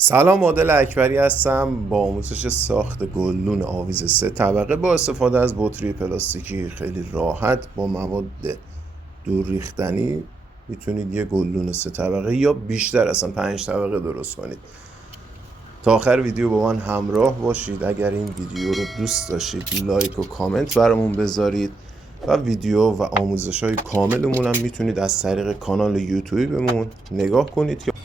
سلام، عادل اکبری هستم با آموزش ساخت گلدون آویز 3 طبقه با استفاده از بطری پلاستیکی خیلی راحت با مواد دور ریختنی میتونید یه گلدون 3 طبقه یا بیشتر اصلا 5 طبقه درست کنید. تا آخر ویدیو با من همراه باشید. اگر این ویدیو رو دوست داشتید لایک و کامنت برامون بذارید و ویدیو و آموزش های کاملمون هم میتونید از طریق کانال یوتیوبمون نگاه کنید.